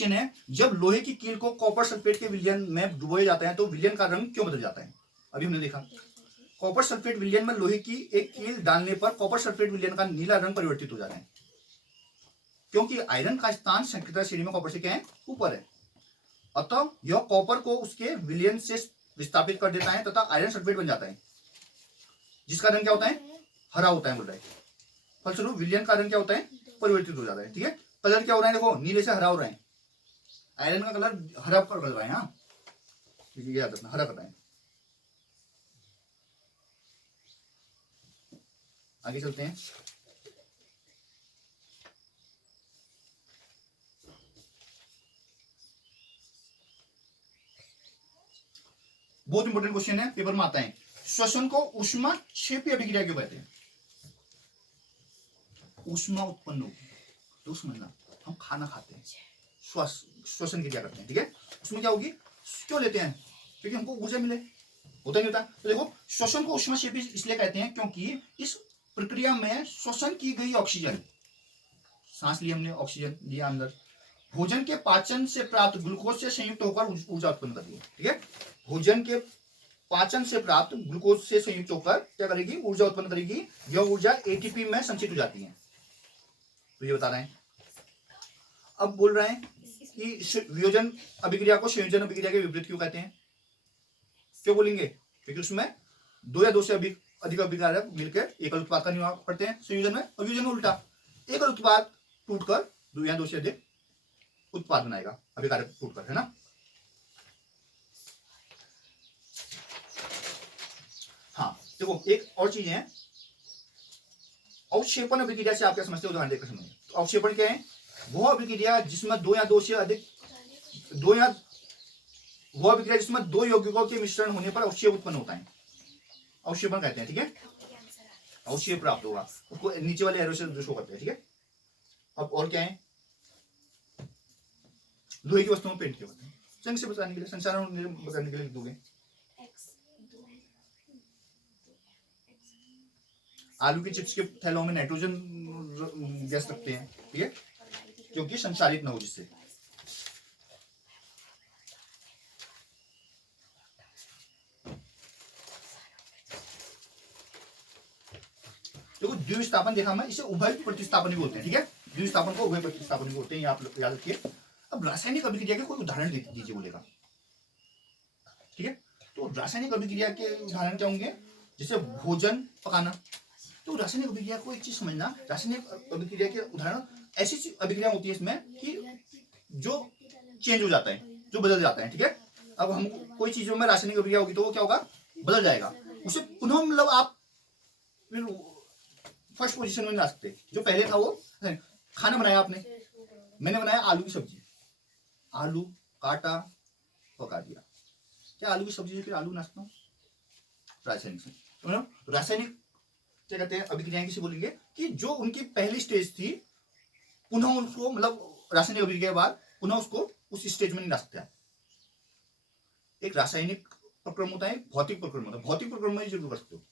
Question है, जब लोहे की कील को कॉपर सल्फेट के विलयन में डुबोया जाता है तो विलयन का रंग क्यों बदल जाता है? अभी हमने देखा कॉपर सल्फेट विलयन में लोहे की एक कील डालने पर कॉपर सल्फेट विलयन का नीला रंग परिवर्तित हो जाता है, क्योंकि आयरन का स्थान संकेतक श्रेणी में कॉपर से क्या है? ऊपर है। अतः यह कॉपर को उसके विलयन से विस्थापित कर देता है तथा आयरन सल्फेट बन जाता है, जिसका रंग क्या होता है? हरा होता है, बोल रहा है। फलस्वरूप विलयन का रंग क्या होता है? परिवर्तित हो जाता है। ठीक है, कलर क्या हो रहा है? देखो नीले से हरा हो रहा है, आयरन का कलर हरा कर रहा है। हाँ, याद रखना, हरा कर रहा है। आगे चलते हैं। बहुत इंपॉर्टेंट क्वेश्चन है, पेपर में आता है। श्वसन को ऊष्मा क्षेपी अभिक्रिया क्यों कहते हैं? ऊष्मा उत्पन्न होगी तो समझना, हम खाना खाते हैं, श्वसन क्रिया करते हैं, ठीक है, उसमें क्या होगी? क्यों लेते हैं? क्योंकि हमको ऊर्जा मिले, होता नहीं होता? तो देखो श्वसन को ऊष्मा क्षेपी इसलिए कहते हैं क्योंकि इस प्रक्रिया में श्वसन की गई ऑक्सीजन, सांस ली हमने, ऑक्सीजन लिया अंदर, भोजन के पाचन से प्राप्त ग्लूकोज से संयुक्त होकर ऊर्जा उत्पन्न करती है। ठीक है, भोजन के पाचन से प्राप्त ग्लूकोज से संयुक्त होकर क्या करेगी? ऊर्जा उत्पन्न करेगी। यह ऊर्जा एटीपी में संचित हो जाती है। तो ये बता रहे हैं। अब बोल रहे हैं कि वियोजन अभिक्रिया को संयोजन अभिक्रिया के विपरीत क्यों कहते हैं? क्यों बोलेंगे? क्योंकि उसमें दो या दो से अधिक अभिकारक मिलकर एकल उत्पाद का निर्माण करते हैं। संयोजन में, वियोजन में उल्टा, एकल उत्पाद टूटकर दो या दो से अधिक उत्पाद बनाएगा, अभिकारक टूटकर, है ना। हाँ देखो, एक और चीज है, अवक्षेपण अभिक्रिया से आप क्या समझते हो? उदाहरण देकर समझिए। तो अवक्षेपण क्या है? वह अभिक्रिया जिसमें दो यौगिकों के मिश्रण होने पर अवक्षेप उत्पन्न होता है, अवक्षेपण कहते हैं। ठीक है, अवक्षेप प्राप्त होगा, उसको नीचे वाले एरो से शो करते हैं। ठीक है, अब और क्या है? लोहे की वस्तुओं में पेंट किया होता है, संग से बताने के लिए, संचारण बताने के लिए लिख दोगे। आलू के चिप्स के थैलों में नाइट्रोजन गैस रखते हैं, ठीक है, क्योंकि संचारित न हो जिससे। देखो द्विविस्थापन देखा मैं, इसे उभय प्रतिस्थापन भी बोलते हैं। ठीक है, द्विविस्थापन को उभय प्रतिस्थापन भी बोलते हैं, ये आप याद रखिए। अब रासायनिक अभिक्रिया के कोई उदाहरण दीजिए बोलेगा। ठीक है, तो रासायनिक अभिक्रिया के उदाहरण क्या होंगे? जैसे भोजन पकाना। तो रासायनिक अभिक्रिया को एक चीज समझना, रासायनिक अभिक्रिया के उदाहरण ऐसी अभिक्रिया होती है इसमें कि जो चेंज हो जाता है, जो बदल जाता है। ठीक है, अब हम कोई चीजों में रासायनिक अभिक्रिया होगी तो वो क्या होगा? बदल जाएगा, उसे पुनः मतलब आप फर्स्ट पोजीशन में ला सकते। जो पहले था वो, खाना बनाया आपने, मैंने बनाया आलू की सब्जी, आलू काटा पका दिया, क्या आलू की सब्जी से फिर आलू नाश्ता? रासायनिक से, तो रासायनिक क्या कहते हैं? अभिक्रियाएं किसे बोलेंगे? कि जो उनकी पहली स्टेज थी पुनः उसको, मतलब रासायनिक अभिक्रिया के बाद पुनः उसको उस स्टेज में नहीं ला सकते। एक रासायनिक प्रक्रम होता है, भौतिक प्रक्रम होता है। भौतिक प्रक्रम में जरूर कर सकते हो।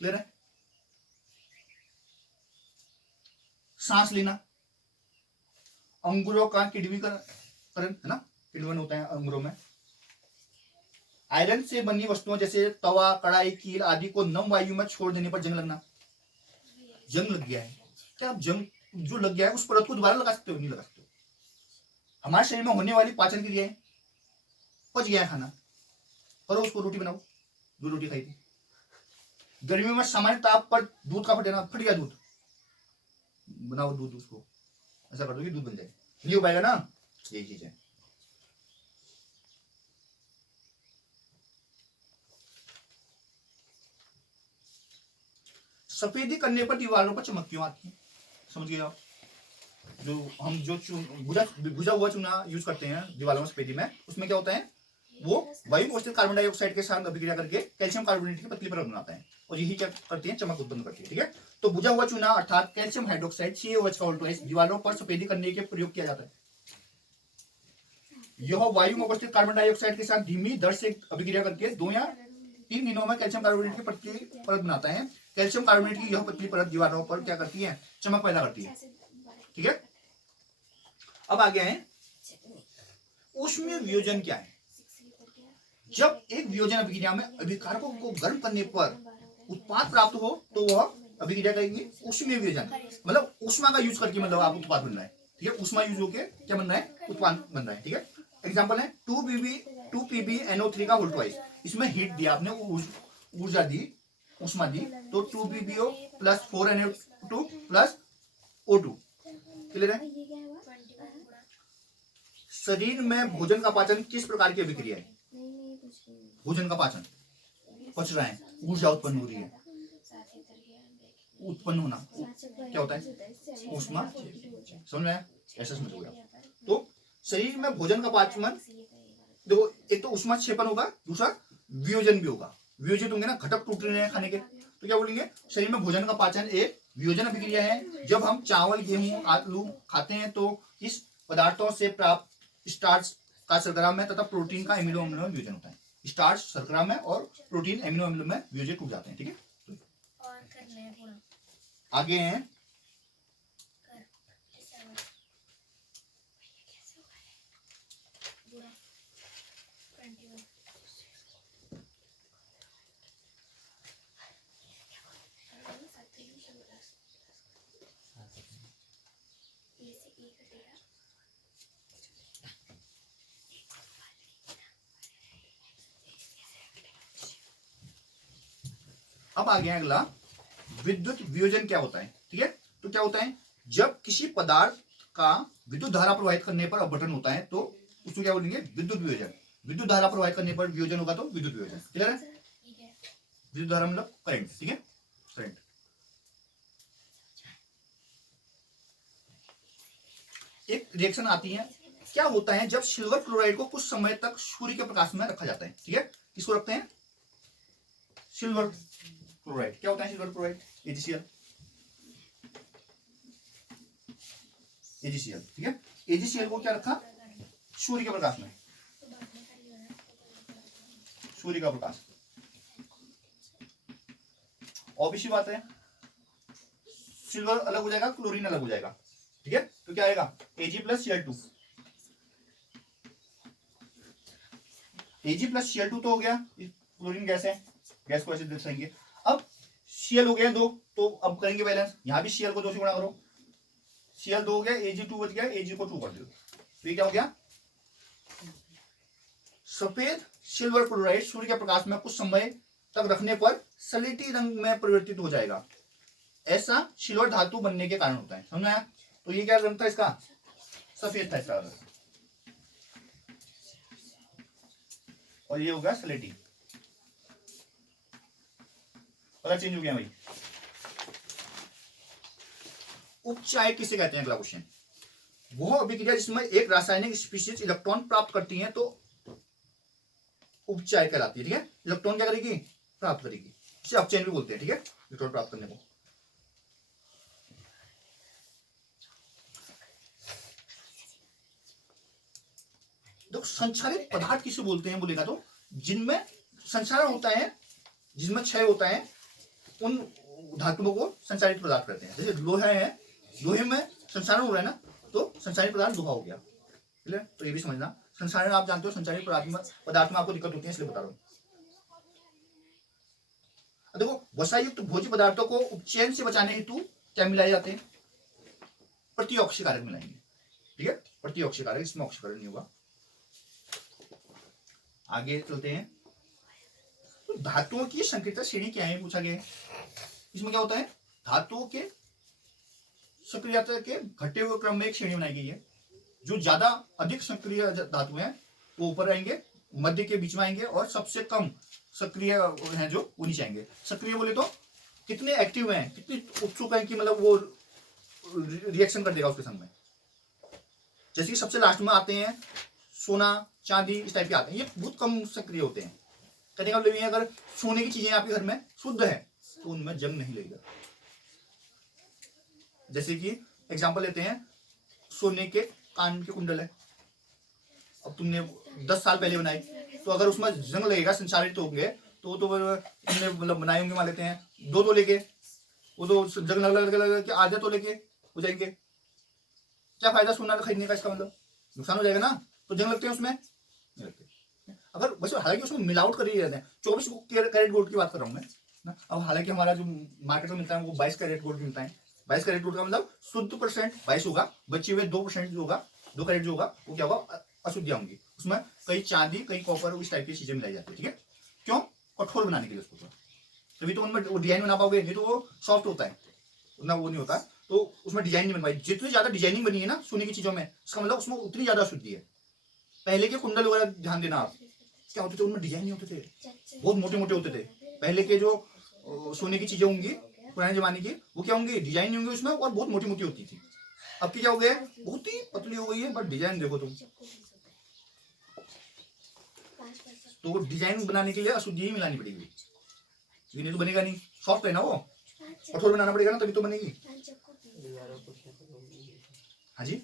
क्लियर है? सांस लेना, अंगूरों का किडनीकरण, है ना, किडवन होता है अंगूरों में। आयरन से बनी वस्तुओं जैसे तवा, कढ़ाई, कील आदि को नम वायु में छोड़ देने पर जंग लगना। जंग लग गया है, क्या आप जंग जो लग गया है उस परत को दोबारा लगा सकते हो? नहीं लगा सकते हो। हमारे शरीर में होने वाली पाचन क्रिया है, पच गया है खाना, करो उसको, रोटी बनाओ, 2 रोटी खाई थी। गर्मियों में सामान्य ताप पर दूध का फटेना, फट गया दूध, बनाओ दूध, उसको ऐसा कर दो कि दूध बन जाए, नहीं हो पाएगा ना। यही चीज है। सफेदी करने पर दीवारों पर चमक क्यों आती है? समझ गए आप? जो हम जो भुजा हुआ चूना यूज करते हैं दीवारों में सफेदी में, उसमें क्या होता है? वो वायु में उपस्थित कार्बन डाइऑक्साइड के साथ अभिक्रिया करके कैल्शियम कार्बोनेट की पतली परत बनाता है, और यही क्या करती है? चमक उत्पन्न करती है। ठीक है, तो भुजा हुआ चूना अर्थात कैल्शियम हाइड्रोक्साइड CaOH का ऑल्टोइस दीवारों पर सफेदी करने के प्रयोग किया जाता है। यह वायु में उपस्थित कार्बन डाइऑक्साइड के साथ धीमी दर से अभिक्रिया करके 2 या 3 दिनों में कैल्शियम कार्बोनेट की पतली परत बनाता है। कैल्शियम कार्बोनेट की यह पतली परत दीवारों पर क्या करती है? चमक पैदा करती है। ठीक है, अब आगे हैं ऊष्मीय वियोजन क्या है। जब एक वियोजन अभिक्रिया में अभिकारकों को गर्म करने पर उत्पाद प्राप्त हो तो वह अभिक्रिया कहेंगे ऊष्मीय वियोजन, मतलब ऊष्मा का यूज करके मतलब आप उत्पाद बन रहा है, ठीक है। ऊष्मा यूज होके क्या बन रहा है, उत्पाद बन रहा है, ठीक है। एग्जांपल है 2PbNO3 का होल ट्वाइस, इसमें हीट दिया आपने, ऊर्जा दी, ऊष्मा दी, तो 2PbO plus 4NO2 plus O2, clear है। शरीर में भोजन का पाचन किस प्रकार की अभिक्रिया है। भोजन का पाचन, पच रहा है, ऊर्जा उत्पन्न हो रही है, उत्पन्न होना क्या होता है, ऊष्मा, समझ में आया, ऐसा समझ गया। तो शरीर में भोजन का पाचन, देखो एक तो ऊष्मा क्षेपण होगा, दूसरा वियोजन भी होगा। वियोजित होंगे ना, घटक टूट रहे हैं खाने के, तो क्या बोलेंगे, शरीर में भोजन का पाचन एक वियोजन अभिक्रिया है। जब हम चावल, गेहूं, आलू खाते हैं तो इस पदार्थों से प्राप्त स्टार्च का शर्करा में तथा प्रोटीन का एमिनो अम्ल में वियोजन होता है। स्टार्च शर्करा में और प्रोटीन एमिनो अम्ल में वियोजित हो जाते हैं, ठीक है। आगे हैं अब आगे है अगला, विद्युत वियोजन क्या होता है, ठीक है। तो क्या होता है, जब किसी पदार्थ का विद्युत धारा प्रवाहित करने पर अपघटन होता है तो उसको क्या बोलेंगे, विद्युत वियोजन। विद्युत धारा प्रवाहित करने पर वियोजन होगा तो विद्युत वियोजन, क्लियर है। विद्युत धारा मतलब करंट, ठीक है, करंट। एक रिएक्शन आती है, क्या होता है जब सिल्वर क्लोराइड को कुछ समय तक सूर्य के प्रकाश में रखा जाता है, ठीक है। किसको रखते हैं, सिल्वर क्लोराइड। क्या होता है सिल्वर क्लोराइड, AgCl, ठीक है। AgCl को क्या रखा, सूर्य के प्रकाश में, सूर्य का प्रकाश, ऑब्वियस बात है, सिल्वर अलग हो जाएगा, क्लोरीन अलग हो जाएगा, ठीक है। तो क्या आएगा, Ag plus Cl2, Ag plus Cl2 तो हो गया, क्लोरीन गैस है, गैस को ऐसे दर्शाएंगे। अब Cl हो गया 2, तो अब करेंगे बैलेंस, यहां भी Cl को 2 से गुणा करो, Cl 2 हो गया, Ag2 बच गया, Ag को 2 कर दो, तो ये क्या हो गया, सफेद सिल्वर क्लोराइड सूर्य के प्रकाश में कुछ समय तक रखने पर सलेटी रंग में परिवर्तित हो जाएगा। ऐसा सिल्वर धातु बनने के कारण होता है, समझ आया। तो ये क्या रंग था इसका, सफेद था इसका रंग, और ये हो गया सलेटी, कलर चेंज हो गया भाई। उपचाय किसे कहते हैं, अगला क्वेश्चन, वह अभिक्रिया जिसमें एक रासायनिक स्पीशीज इलेक्ट्रॉन प्राप्त करती है तो उपचाय कहलाती है, ठीक है। इलेक्ट्रॉन क्या करेगी, प्राप्त करेगी, इसे अपचयन भी बोलते हैं, ठीक है, इलेक्ट्रॉन प्राप्त करने को। देखो संक्षारित पदार्थ किसे बोलते हैं बोलेगा तो, जिनमें संक्षारण होता है, जिसमें क्षय होता है, उन धातुओं को संचारित पदार्थ कहते हैं। जैसे लोहा है, लोहे में संचारण हो रहा है ना, तो संचारित पदार्थ लोहा हो गया, ठीक है। तो ये भी समझना, संचारण आप जानते हो, संचारित पदार्थ में आपको दिक्कत होती है, इसलिए बता रहा हूं। देखो वसायुक्त भोज्य पदार्थों को उपचयन से बचाने हेतु क्या मिलाए जाते हैं, प्रतिऑक्सीकारक मिलाएंगे, ठीक है, प्रतिऑक्सीकारक, इसमें ऑक्सीकरण नहीं होगा। आगे चलते हैं, तो धातुओं की संक्रियता श्रेणी क्या है पूछा गया है। इसमें क्या होता है, धातुओं के सक्रियता के घटे हुए क्रम में एक श्रेणी बनाई गई है। जो ज्यादा अधिक सक्रिय धातु हैं वो ऊपर आएंगे, मध्य के बीच में आएंगे, और सबसे कम सक्रिय हैं जो वो नीचे आएंगे। सक्रिय बोले तो कितने एक्टिव हैं, कितनी उत्सुक हैं कि मतलब वो रिएक्शन कर देगा उसके संग में। जैसे कि सबसे लास्ट में आते हैं सोना, चांदी, इस टाइप के आते हैं, ये बहुत कम सक्रिय होते हैं। कहने का मतलब ये, अगर सोने की चीजें आपके घर में शुद्ध है तो उनमें जंग नहीं लगेगा। जैसे कि एग्जांपल लेते हैं, सोने के कान के कुंडल है, अब तुमने 10 साल पहले बनाए, तो अगर उसमें जंग लगेगा, संचारित होंगे, तो तुमने मतलब बनाए होंगे, मान लेते हैं 2 तोले के, वो तो जंग लग के आधे तोले के हो जाएंगे, क्या फायदा सोना खरीदने का, इसका मतलब नुकसान हो जाएगा ना। तो जंग लगते हैं उसमें, नहीं लगते। अगर वैसे हालांकि उसमें मिलावट कर ही रहते हैं। 24 कैरेट गोल्ड की बात कर रहा हूँ मैं ना। अब हालांकि हमारा जो मार्केट में मिलता है वो 22 कैरेट गोल्ड मिलता है। 22 कैरेट गोल्ड का मतलब शुद्ध परसेंट 22 होगा, बचे हुए 2% जो होगा, 2 कैरेट जो होगा वो क्या होगा, अशुद्धियां होंगी। उसमें कई चांदी, कई कॉपर, इस टाइप की चीजें मिलाई जाती है। ठीक है, क्यों? कठोर बनाने के लिए उसको, तभी तो उनमें डिजाइन बना पाओगे, नहीं तो वो सॉफ्ट होता है, उतना वो नहीं होता। तो उसमें डिजाइन नहीं बनवाई। जितनी ज्यादा डिजाइनिंग बनी है ना सोने की चीजों में, इसका मतलब उसमें उतनी ज्यादा अशुद्धि है। पहले के कुंडल वगैरह ध्यान देना आप, क्या होते थे उनमें, डिजाइन नहीं होते थे, बहुत मोटे मोटे होते थे। पहले के जो सोने की चीजें होंगी पुराने जमाने की, वो क्या होंगी, डिजाइन नहीं होंगी उसमें, और बहुत मोटी मोटी होती थी। अब की क्या हो गया, बहुत ही पतली हो गई है, बट डिजाइन देखो तुम। तो डिजाइन बनाने के लिए अशुद्धि ही मिलानी पड़ेगी, ये नहीं तो बनेगा नहीं। सॉफ्ट है ना वो, कठोर बनाना पड़ेगा ना, तभी तो बनेगी। हाँ जी,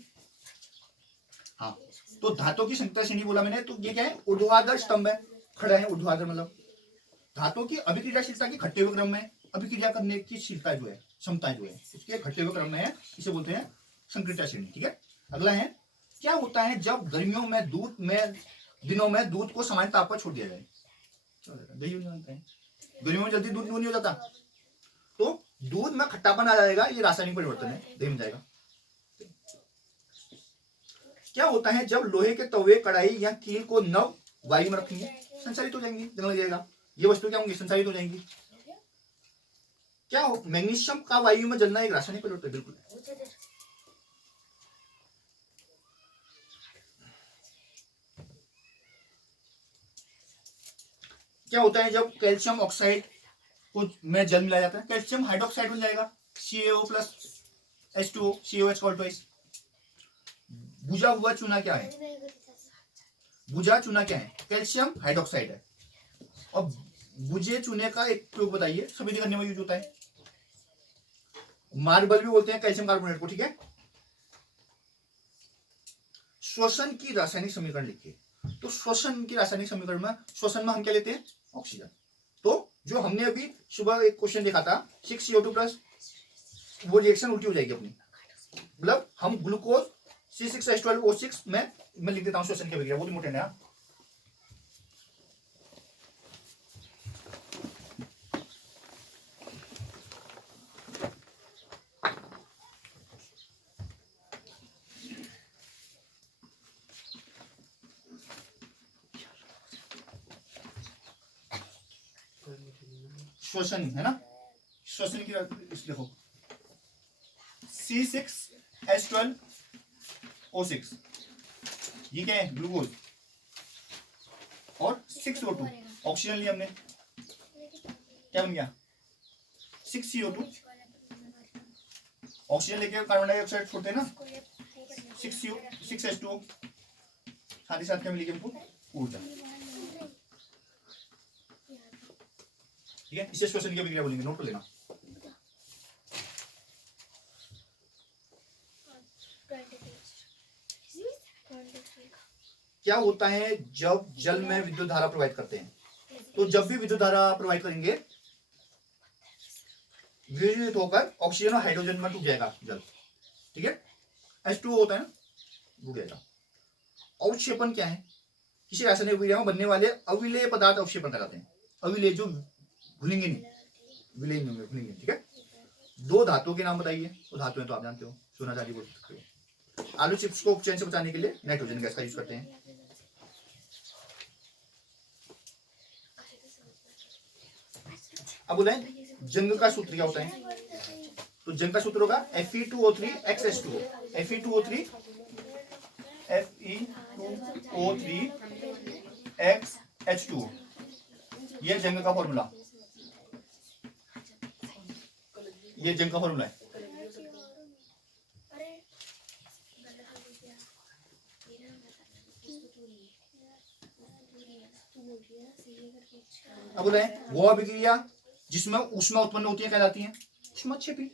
हाँ। तो धातु की संयुक्त श्रेणी बोला मैंने, तो ये क्या है, ऊर्ध्वाधर स्तंभ है, खड़ा है ऊर्ध्वाधर, मतलब धातु की अभिक्रियाशीलता के घटते हुए क्रम में, अभिक्रिया करने की शीलता जो है, क्षमता जो है, उसके घटते हुए क्रम में है, इसे बोलते हैं संक्रिया श्रेणी। ठीक है, अगला है, क्या होता है जब गर्मियों में दूध में दिनों में दूध को सामान्य ताप पर छोड़ दिया जाए, दही हो जाता है। गर्मियों में जल्दी दूध नहीं हो जाता, तो दूध में खट्टापन आ जाएगा, ये रासायनिक परिवर्तन है, दही में जाएगा। क्या होता है जब लोहे के तवे, कढ़ाई या कील को नव वायु में रखेंगे, संचारित हो जाएंगी, जंग लग जाएगा। ये वस्तु क्या होंगी, संचारित हो जाएंगी। क्या हो, मैग्नीशियम का वायु में जलना एक रासायनिक परिवर्तन, बिल्कुल। क्या होता है जब कैल्शियम ऑक्साइड को में जल मिलाया जाता है, कैल्शियम हाइड्रोक्साइड बन जाएगा, CaO प्लस H2O, CaOH का ट्वाइस। बुझा हुआ चूना क्या है, बुझा चूना क्या है, कैल्शियम हाइड्रोक्साइड है। और बुझे चूने का एक प्रयोग बताइए, सफेदी करने में यूज होता है। मार्बल भी बोलते हैं कैल्शियम कार्बोनेट को। ठीक है, श्वसन की रासायनिक समीकरण लिखिए। तो श्वसन की रासायनिक समीकरण में, श्वसन में हम क्या लेते हैं, ऑक्सीजन। तो जो हमने अभी सुबह एक क्वेश्चन देखा था 6CO2 प्लस, वो रिएक्शन उल्टी हो जाएगी अपनी, मतलब हम ग्लूकोज C6H12O6 में मैं लिख देता हूं श्वसन की अभिक्रिया, बहुत इंपॉर्टेंट है। श्वसन है ना, श्वसन की देखो C6H12O6, ये क्या है, ग्लूकोज, और 6O2 ऑक्सीजन लिया हमने, क्या बन गया 6CO2, ऑक्सीजन लेके कार्बन डाइऑक्साइड छोड़ते हैं ना, 6H2O, साथ ही साथ क्या मिलेगी हमको, ऊर्जा। ठीक है, इसे श्वसन की अभिक्रिया बोलेंगे, नोट कर लेना। क्या होता है जब जल में विद्युत धारा प्रवाहित करते हैं, तो जब भी विद्युत धारा प्रवाहित करेंगे, विभाजित होकर ऑक्सीजन और हाइड्रोजन में टूट जाएगा जल। ठीक है, H2O होता है ना, टूट जाएगा। अवक्षेपण क्या है, किसी रासायनिक अभिक्रिया में बनने वाले अविलेय पदार्थ अवक्षेपण कराते हैं। अविलेय जो घुलेंगे नहीं, विलेय नहीं होंगे, घुलेंगे। ठीक है, दो धातुओं के नाम बताइए, तो धातुएं तो आप जानते हो, सोना चांदी बोल सकते हो। आलू चिप्स को चैन से बचाने के लिए नाइट्रोजन गैस का यूज करते हैं। अब बोले जंग का सूत्र क्या होता है, तो जंग का सूत्र होगा Fe2O3 XH2O, Fe2O3 XH2O, ये जंग का फॉर्मूला, ये जंग का फॉर्मूला है। अब बोले वो अभिक्रिया जिसमें ऊष्मा उत्पन्न होती है कहलाती है ऊष्माक्षेपी।